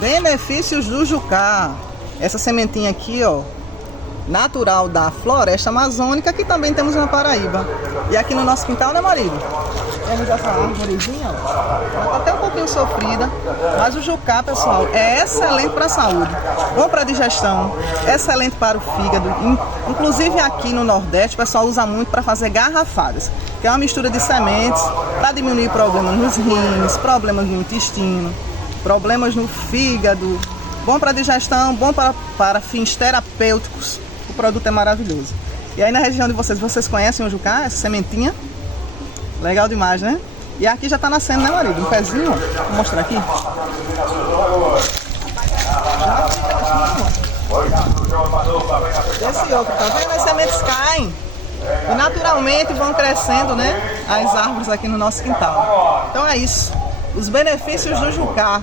Benefícios do jucá. Essa sementinha aqui, ó, natural da floresta amazônica, que também temos na Paraíba. E aqui no nosso quintal, né, marido? Temos essa árvorezinha, ó. Ela tá até um pouquinho sofrida, mas o jucá, pessoal, é excelente para a saúde. Bom para a digestão, excelente para o fígado. Inclusive aqui no Nordeste, o pessoal usa muito para fazer garrafadas, que é uma mistura de sementes para diminuir problemas nos rins, problemas no intestino, problemas no fígado. Bom para digestão, bom para fins terapêuticos. O produto é maravilhoso. E aí na região de vocês conhecem o jucá, essa sementinha? Legal demais, né? E aqui já tá nascendo, né, marido? Um pezinho, ó. Vou mostrar aqui. Esse outro, tá vendo? As sementes caem e naturalmente vão crescendo, né? As árvores aqui no nosso quintal. Então é isso. Os benefícios do jucá.